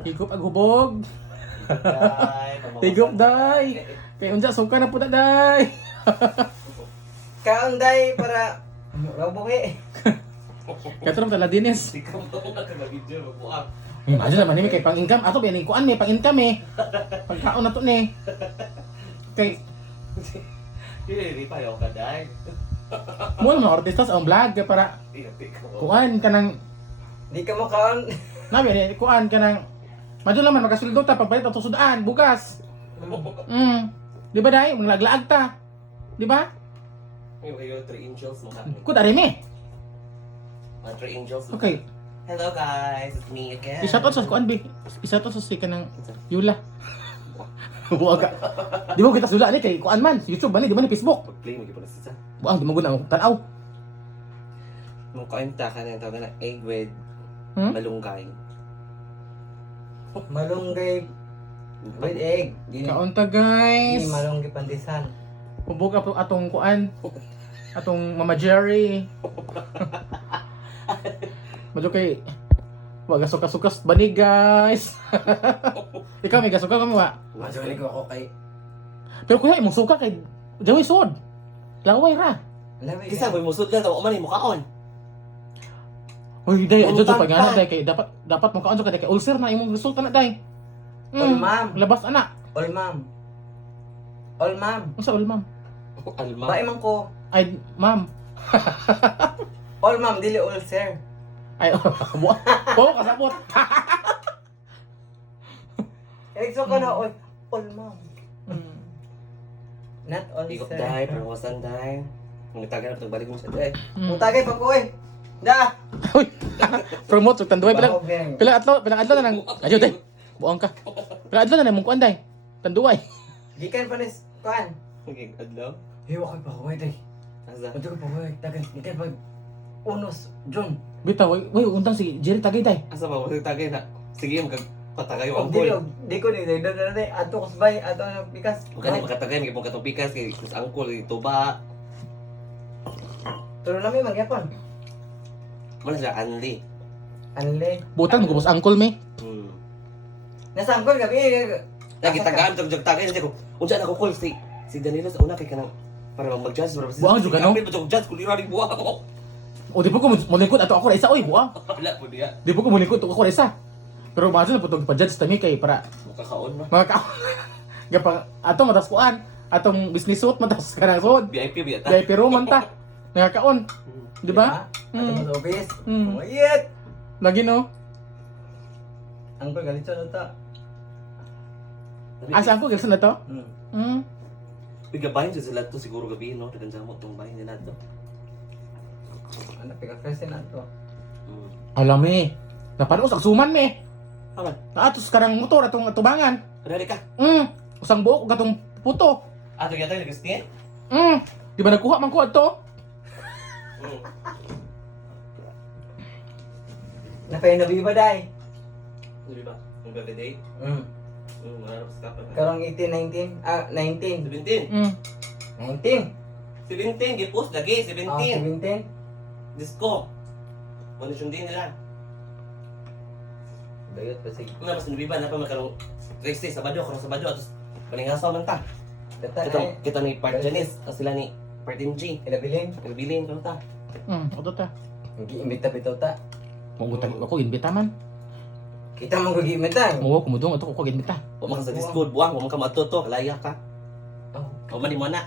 Higop ag hubog. Day, Higop day. Kay unsa suka na po na day. Kaunday para mabuhi. Katron tala dinis. Ikaw mo na video magbuak. Imagine naman ni kay pang-income ato ba ni kuan may pang-income eh. Pagkaon na to ni. Kay Dili pa yo ka day. mo mga artista sa vlog kay para Ikaw. kuan kanang Di ka makaon. nabi ni kuan kanang madyo naman makasuldo ta pagpalit ato sudaan bukas. Di ba day manglaglaag ta? Di ba? Yung kayo 3 angels mo ka. Ku dari mi. 3 angels. Okay. Hello guys, it's me again. Isa-to sa kuan bi. Isa-to sa si kanang Yula. Buang ka. Di mo kita sula ni kay kuan man, YouTube man, di ba ni Facebook? Pag-play mo gipon sa. Buang di mo guna tanaw. Nung kainta ka na yung tawag na egg with malunggay. Malunggay with egg. Di Kaunta guys. malunggay pandesal. Ubog atong kuan. Atong Mama Jerry. Madyo kay wag sukas-sukas bani guys. Ikaw may gasuka kami wa. Masuli ko ako kay Pero kuya imong suka kay Jawi sod. Laway ra. Labi. Kisa mo musod lang tawo man mo kaon. Hoy day adto Untang pag ana pa. day kay dapat mo kaon kay kay ulcer na imong resulta na day. All ma'am. Labas ana. All ma'am. All ma'am. Unsa ul ma'am? Alma. Bae man ko. Ay ma'am. All ma'am dili all sir. Ay oh kasabot. Exo ko na all ma'am. Not all Ikot sir. day, perwasan day. Ang tagal na balik mo sa day. Mutagay pa ko eh. Da. Uy. Promote ug tanduay bilang. Bahog, Pilang adlaw na nang adyo day. Buong ka. Pilang adlaw na nang mong kuan day. Tanduay. Gikan pa nis kuan. Okay, adlaw. Hiwa ko pa ko day. Asa? Adto ko pa ko tagan. Gikan pa unos John. Bitaw, way untang si Jerry tagay day. Asa ba wala tagay na? Sige, magpatagay Og ang dili angkol. di ko ni day adto ko sabay adto na pikas. Bukan ni makatagay, may katong pikas kay kus angkol ito ba? Tulo na mi magyapon. Wala siya anli. Anle. Butang gubos angkol me. Nasa angkol gabi. Lagi tagaan tag tagay na ko. Unsa na ko call si Danilo sa una kay kanang para mag-judge para Buang juga, no? Kapit mo judge kung lira ning buang ako. O di po ko mulingkod ato ako ra isa oy, buang. Wala po diya. Di po ko mulingkod ako ra isa. Pero baso na putog pa-judge tami kay para Mukakaon ba? mga ka gapang ato matas kuan, atong business suit matas kanang suot. VIP biya ta. VIP room man ta. Nagakaon, di ba? Adto mo sa office. Mm. Mayet. Lagi no. Angkol galit sa ta. Asa ako gilsa na to? Hmm. Bigabahin sa sila to siguro gabi no, tagan sa mo tong bahin nila to. Ano pika kasi na to. Alam me. Napanos ang suman me. Aman, Atos karang motor atong atubangan. kadali ka. Usang buok ug atong puto. Ato yata ni Christine? Di ba nagkuha man ko adto? Napay ba day? Di ba? Ang gabi day? Wala sa kapan. Karong 18, 19. Ah, 19. 17. 19. 17, gipos lagi, 17. Ah, 17. Disco. Ano yung din nila? Bayot pa sige. Una mas nabiba na pa magkarong Thursday, Sabado, karong Sabado, atos paningasaw man ta. Data Kita ni Part Janice, at sila ni Partin G. Ilabilin. Nagbilin ko ta. Ato ta. Gi-imbita bitaw ta. Mungutag ako ginbita man. Kita mo gi-imbita. Muwa kumudong ato ko ginbita. Huwag man ka sa Discord, buwang, huwag man ka matuto, kalaya ka. Oh. Huwag man di mo na.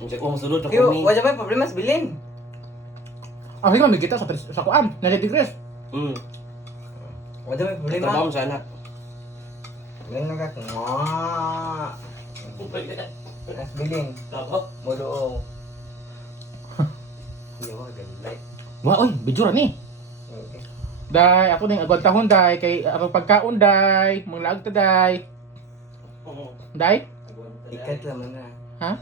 Kung siya ko masulod, ako Yo, ni... wala pa problema sa bilin. Ang hingga may kita sa kuan, na degrees. Wala pa problema. Trabaho mo sana. Lang naga ko. Nas bilin. Trabaho? Modo. Yo, galay. Wa oy, bidyo ra ni. Okay. Day, ako ning agwag tahon day kay ato pagkaon day, manglaag ta day. Day? Ikat lamang na. Ha?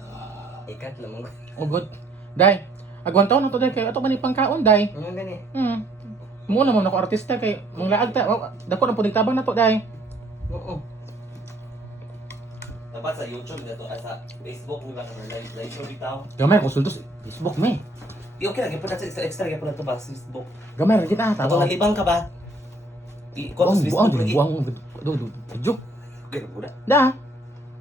Ikat lamang ko. Ugod. Day. Agwang tahon ato day kay ato man ni pangkaon day. Ano gani? Mo na mo nako artista kay manglaag ta. Dako na puning tabang nato day. Oo. Dapat sa YouTube na to, sa Facebook, di ba? Live show bitaw. Gamay ko suldo sa Facebook me. Di okay lang, yung sa extra, yung po na to ba sa Facebook. Gamay ra kita Ato tawo. nalibang ka ba? Kung sa Facebook lagi. buang video. Ganun po na. Da.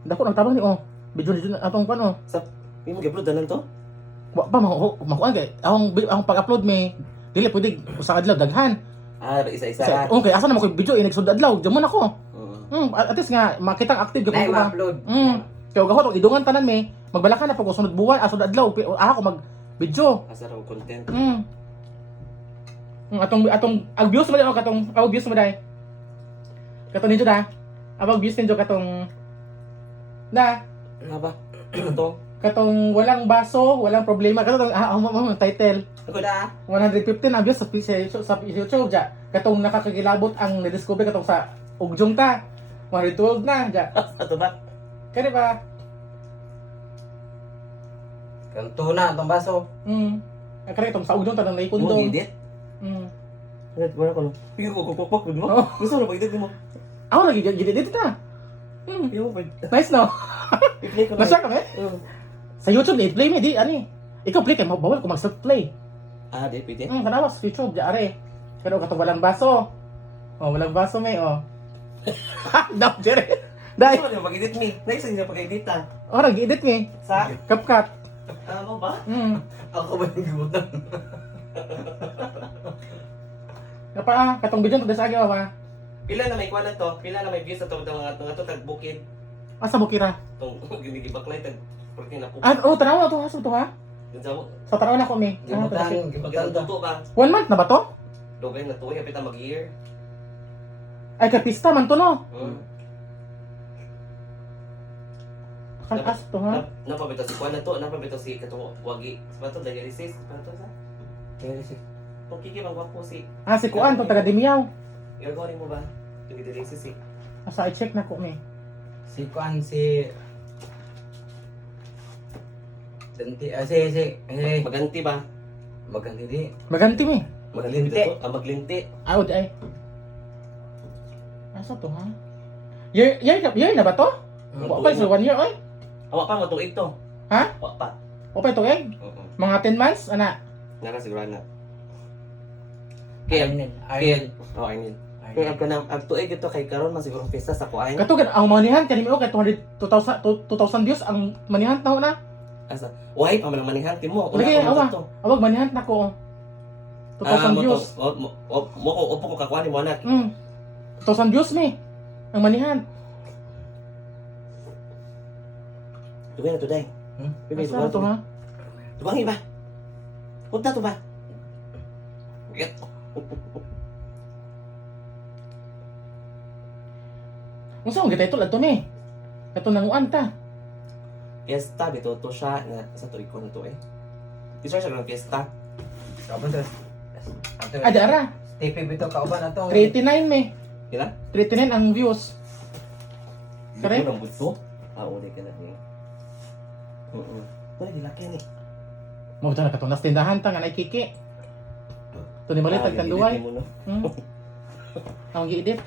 Dako nagtabang ni oh. Video atong pano. Sa, may mga upload na to? Wa pa makuan kay akong pag-upload may dili pwede usa ka adlaw daghan. Isa-isa. Okay, asa na mo ko video inegsud adlaw. Diyan mo na ko. Oo. At least nga makitang active Na gyud ko ba. ma-upload. Kaya gahot og idungan tanan may magbalakan na pag sunod buwan, sunod adlaw, ako mag video. Asa raw content. Atong ang views mo dai katong views mo dai. Katong ninyo da. Abang views ninyo katong na Ano ba? Ano to? katong walang baso, walang problema. Katong title. Ako na. 115 ang views sa YouTube ja. Katong nakakakilabot ang na-discover katong sa ugjong ta. 112 na ja. Ato ba? Kani ba? Kanto na itong baso. Kani itong sa ugjong ta nang Mo naikundong. edit? Wala ko no. Piyo ko kokok mo. Oh. Gusto mo edit mo. Ako lagi dito ta. Piyo mo. Nice no. I-play ko na. Nasa kami? Sa YouTube i-play mi di ani. Ikaw play kay bawal ko mag-self-play. Di pwede. Kanawa sa YouTube di are. Pero katong walang baso. Oh, walang baso may oh. Daw jere. Dai. Gusto mo mag-edit mi. Next time pag-edit ta. Ora gi-edit mi. Sa? CapCut. Ano ba? Ako ba yung gibutan? Kapa katong video to sa agyo ba? Pila na may kuha na to? Pila na may views na to? Mga to tagbukid. Asa bukira? Itong ginigibakla tag protein na po. Tanaw na to haso to ha. Yun sa mo. Sa tanaw na ko mi. Gibutan, gibutan Pagkatang ta. tuto ka. 1 month na ba to? Dugay na tuwa. Kapit mag-year. Ay kay pista man to no. Kan as to ha. Napabito si kuha na to. Napabito si katong wagi. Sa to dialysis. Ano to sa? Kung kikibang wapo si. Si Kuan to taga Dimiao. Gagawin mo ba? Yung dialysis si. Asa i-check na ko mi. Si Kuan si... Danti, si... Maganti ba? Maganti di. Maganti mi. Maglinti. Maglinti. Maglinti. Out ay. Asa to ha? Year na ba to? Wa pa sa 1 year oy. Awa pa matuig to. Ha? Awa pa. Wa pa to egg. Oo. Mga 10 months ana. Nara siguro na. Kaya, Arnel. oh, Arnel. Kaya ang kanang agtuig ito kay karon man siguro pista sa kuain. Katugad ang manihan kani mi kay 200 2000 views ang manihan taw na. Asa? Why pa man ang manihan mo? Lagi, ko awa. to. Awag manihan na ko. 2000 views. Mo ko upo ko kakuha ni mo na. 2,000 views mi. Ang manihan. Dugay na to day. Asa to ha? Dugangi ba? Punta to ba? Get. Unsa ang gitay tulad to mi? Kato nanguan ta. Fiesta bito to siya na sa tuig ko na to eh. Isa siya ng fiesta. Kauban to. Ada ara. Stephy bito kauban ato. 39 mi. Kila? 39 ang views. Correct? Ito ng buto. Uli ka na niya. Wala dilaki ni. Mo ta katong nas tindahan ta nga naikiki. To ni malit tagkanduway. Ang gi-edit.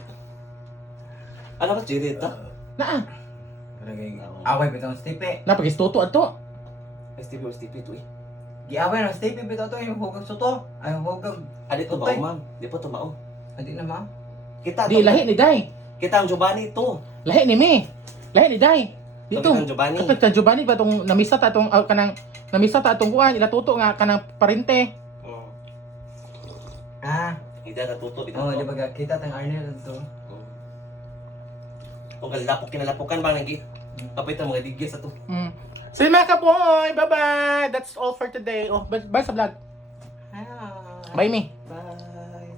Ano ka Jirita? Naa. Away bito ang Stephy. Napagistuto adto. Steve to eh. Giaway ng Stephy bito to yung hugang suto. Ay hugang. Adi to Tutay. ma'am. Di pa to mao. Adi na ma. Kita Di lahi ni Day. Kita ang Giovanni to. Lahi ni mi. Lahi ni Day. Dito. Kita ang Giovanni. Kapag ka Giovanni ba tong namisa ta tong kanang namisa ta tong kuan ila tuto nga kanang parente. Ida na tuto bitaw. Oh, di ba kita tang Arnel to. Kung kalapok kinalapokan ba nagi. Kapit ang mga digya sa to. So yun mga kaboy, bye-bye! That's all for today. Oh, bye sa vlog. Bye me. Bye.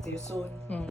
See you soon.